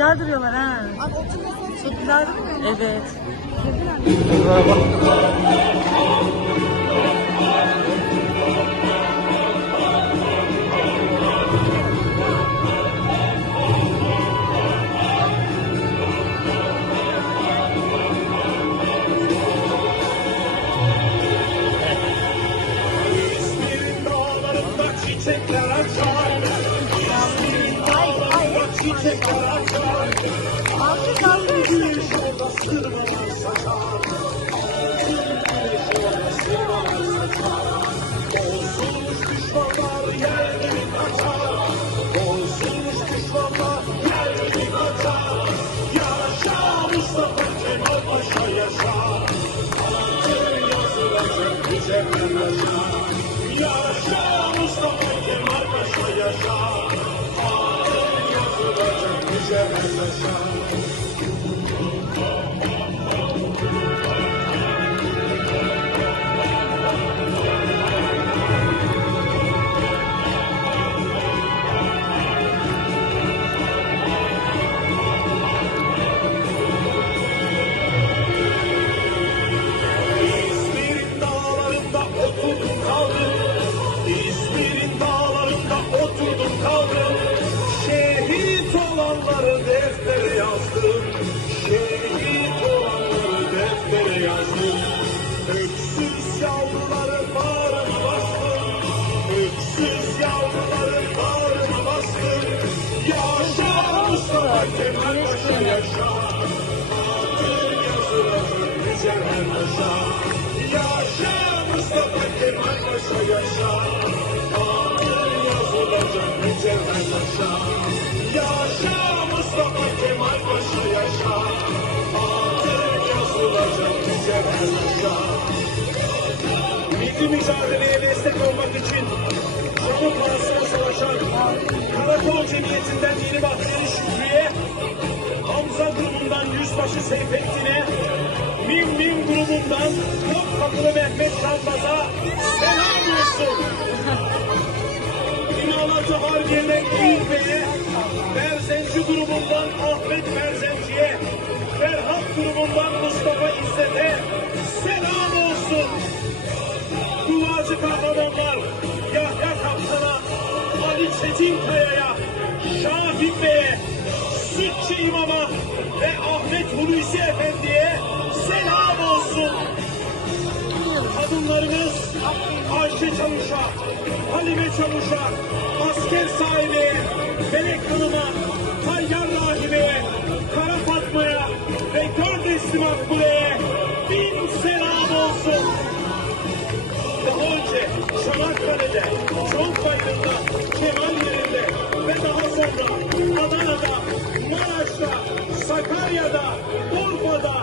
güzel duruyorlar ha. Abi oturmasın. Çok güzel duruyor. Evet. İzmir'in dağlarında çiçekler açar. Çiçekler açar. Kalkın kalkın. Güneş orada sırmalar saçar. Bozulmuş düşmanlar yerleri kaçar. Bozulmuş düşmanlar yerleri kaçar. Yaşa Mustafa Kemal Paşa yaşa. Adın yazılacak güzeller yaşa. Yaşa yazılacak Öksüz yavruları bağrıma bastım. Yaşa Mustafa Kemal Paşa yaşa. Adın yazılacak güzeller yaşa. Yaşa Mustafa Kemal Paşa yaşa. Adın yazılacak güzeller yaşa. Yaşa Mustafa Kemal Paşa yaşa. Adın yazılacak güzeller yaşa. Milli mücadeleye destek olmak Karakol Cemiyeti'nden Yeni Bahtiyari Şükrü'ye, Hamza grubundan Yüzbaşı Seyfettin'e, Mim Mim grubundan Topkapılı Mehmet Şambaz'a selam olsun. İmalatı Harbiye'den Eğil Bey'e, Berzenci grubundan Ahmet Berzenci'ye, Ferhat grubundan Mustafa İzzet'e selam olsun. Duacı kahramanlar Yahya Kaptan'a, Ali Çetinkaya'ya, Şahin Bey'e, Sütçü İmam'a ve Ahmet Hulusi Efendi'ye selam olsun. Kadınlarımız Ayşe Çavuş'a, Halime Çavuş'a, asker sahibi Melek Hanım'a, Tayyar Rahibe'ye, Kara Fatma'ya ve Gördesli Makbule'ye bin selam olsun. Daha önce Çanakkale'de, Çankaya'da, Bursa'da, Adana'da, Maraş'ta, Sakarya'da, Urfa'da,